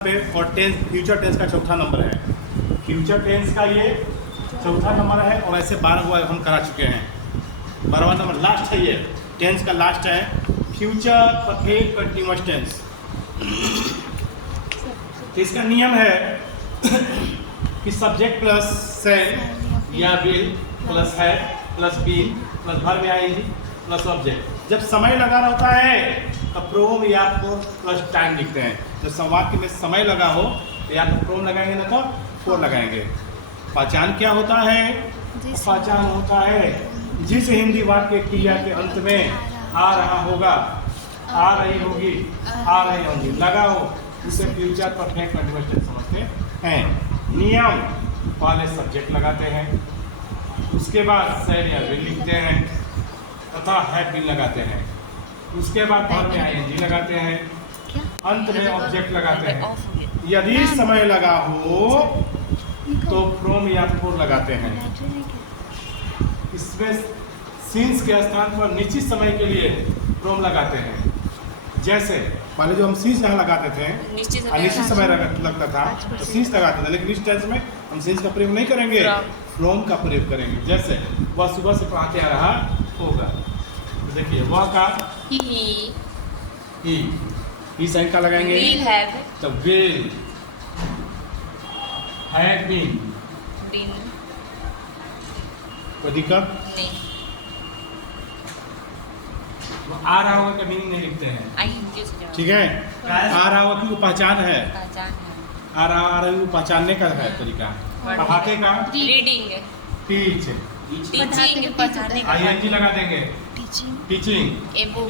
पे और tense future tense का चौथा नंबर है। फ्यूचर टेंस का ये चौथा नंबर है और ऐसे 12 हुआ हम करा चुके हैं। 12वां नंबर लास्ट है, ये टेंस का लास्ट है फ्यूचर परफेक्ट कंटिन्यूअस टेंस। तो इसका नियम है कि सब्जेक्ट प्लस सेल या विल प्लस है प्लस बीन प्लस वर्ब में आएगी प्लस ऑब्जेक्ट। जब समय लगा रहता है तो प्रोम या प्लस टाइम लिखते हैं। जब वाक्य में समय लगा हो तो या तो प्रोम लगाएंगे ना तो फोर लगाएंगे। पहचान क्या होता है? पहचान होता है जिस हिंदी वाक्य क्रिया के अंत में आ रहा होगा, आ रही होगी, आ रही होंगी लगा हो, जिसे फ्यूचर परफेक्ट कंटिन्यूअस टेंस समझते हैं। नियम पहले सब्जेक्ट लगाते हैं, उसके बाद सेल या विल लिखते हैं तथा हैव बीन लगाते हैं, उसके बाद वर्ब में आईएनजी लगाते हैं, अंत में ऑब्जेक्ट लगाते हैं। यदि समय लगा हो तो फ्रॉम या फोर लगाते हैं। इसमें सिंस के स्थान पर निश्चित समय के लिए फ्रॉम लगाते हैं। जैसे पहले जो हम सिंस यहाँ लगाते थे निश्चित समय लगता था तो सिंस लगाते थे, लेकिन इस टेंस में हम सिंस का प्रयोग नहीं करेंगे, फ्रॉम का प्रयोग करेंगे। जैसे वह सुबह से पढ़ाते आ रहा होगा, तो देखिए वह का ही साइन का लगाएंगे तो विल हैव बीन। कोई दिक्कत नहीं। आ रहा होगा का मीनिंग नहीं लिखते हैं, ठीक है। आ रहा होगा की वो पहचान है, आ रहा है वो पहचानने का है तरीका। पढ़ाते का रीडिंग, टीच, टीचिंग पढ़ाने का, आईएनजी लगा देंगे टीचिंग, ए बुक,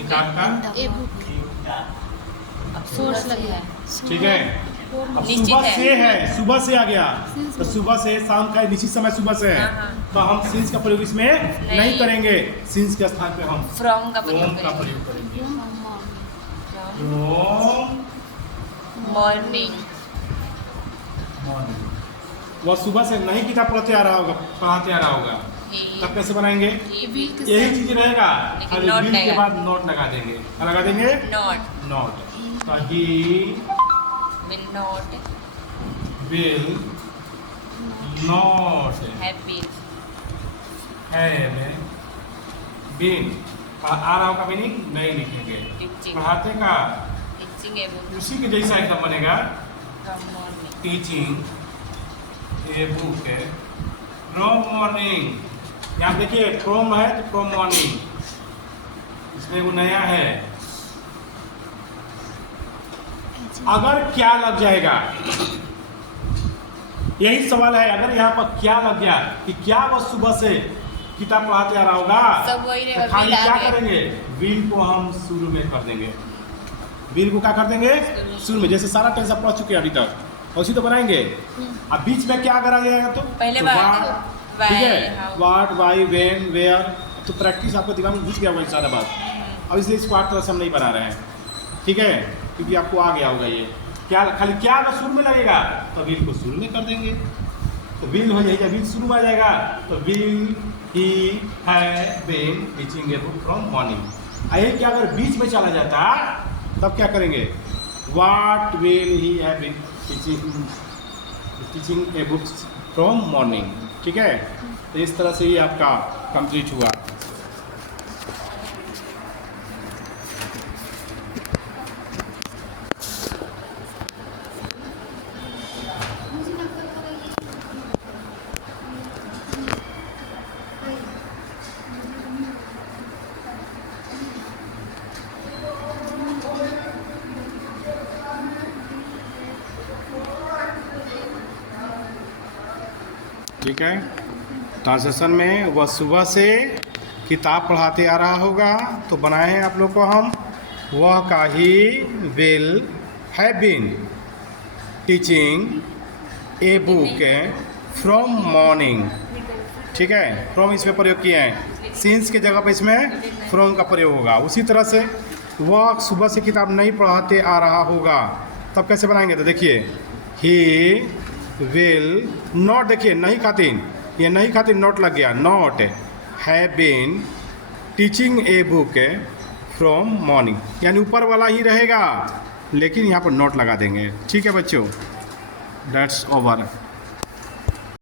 सोर्स लगे है, ठीक है। अब सुबह से है, सुबह से आ गया तो सुबह से शाम का निश्चित समय सुबह से है, तो हम सिंस का प्रयोग इसमें नहीं करेंगे। सिंस के स्थान पे हम फ्रॉम का फ्रॉम का प्रयोग प्रयोग करेंगे। मॉर्निंग। वह सुबह से नहीं किताब पढ़ते आ रहा होगा, पढ़ाते आ रहा होगा, तब कैसे बनाएंगे? यही चीज रहेगा, खाली विल के बाद नॉट लगा देंगे। क्या लगा देंगे? Not. He will not will not have been आ रहा होगा मीनिंग नहीं लिखेंगे। teaching, पढ़ाते का teaching a book उसी के जैसा एकदम बनेगा, from morning, teaching a book from morning. यहाँ देखिए फ्रॉम है तो फ्रॉम मॉर्निंग, इसमें वो नया है। अगर क्या लग जाएगा, यही सवाल है। अगर यहाँ पर क्या लग गया कि क्या वो सुबह से किताब पढ़ाते आ रहा होगा, सब वही रहेगा, तो खाली will क्या आ गया। करेंगे? विल को हम शुरू में कर देंगे। विल को क्या कर देंगे? शुरू में। जैसे सारा टेंस आप पढ़ चुके हैं अभी तक, उसी तो बनाएंगे। अब बीच में क्या करा जाएगा? तो पहले ठीक है, व्हाट, व्हाई, व्हेन, वेयर। तो प्रैक्टिस आपको दिमाग में घुस गया होगा सारा बात। अब इसलिए इसको आठ तरह से हम नहीं बना रहे हैं, ठीक है, क्योंकि आपको आ गया होगा ये। क्या खाली क्या अगर शुरू में लगेगा तो विल को शुरू में कर देंगे, तो विल हो जाएगा, विल शुरू आ जाएगा तो will he have been teaching a book from morning. यही क्या अगर बीच में चला जाता तब क्या करेंगे? What will he have been teaching a book from morning, ठीक है। तो इस तरह से ही आपका कंप्लीट हुआ। ठीक है, ट्रांसलेशन में वह सुबह से किताब पढ़ाते आ रहा होगा, तो बनाए हैं आप लोग को हम, वह का he will have been teaching a book from morning, ठीक है। फ्रॉम इसमें प्रयोग किए हैं, सिंस के जगह पर इसमें फ्रॉम का प्रयोग होगा। उसी तरह से वह सुबह से किताब नहीं पढ़ाते आ रहा होगा, तब कैसे बनाएंगे? तो देखिए ही विल नॉट, देखिए नहीं खातिन, ये नहीं खातिन नॉट लग गया, not have been teaching a book from morning, यानी ऊपर वाला ही रहेगा, लेकिन यहाँ पर नॉट लगा देंगे। ठीक है बच्चों, दैट्स ओवर।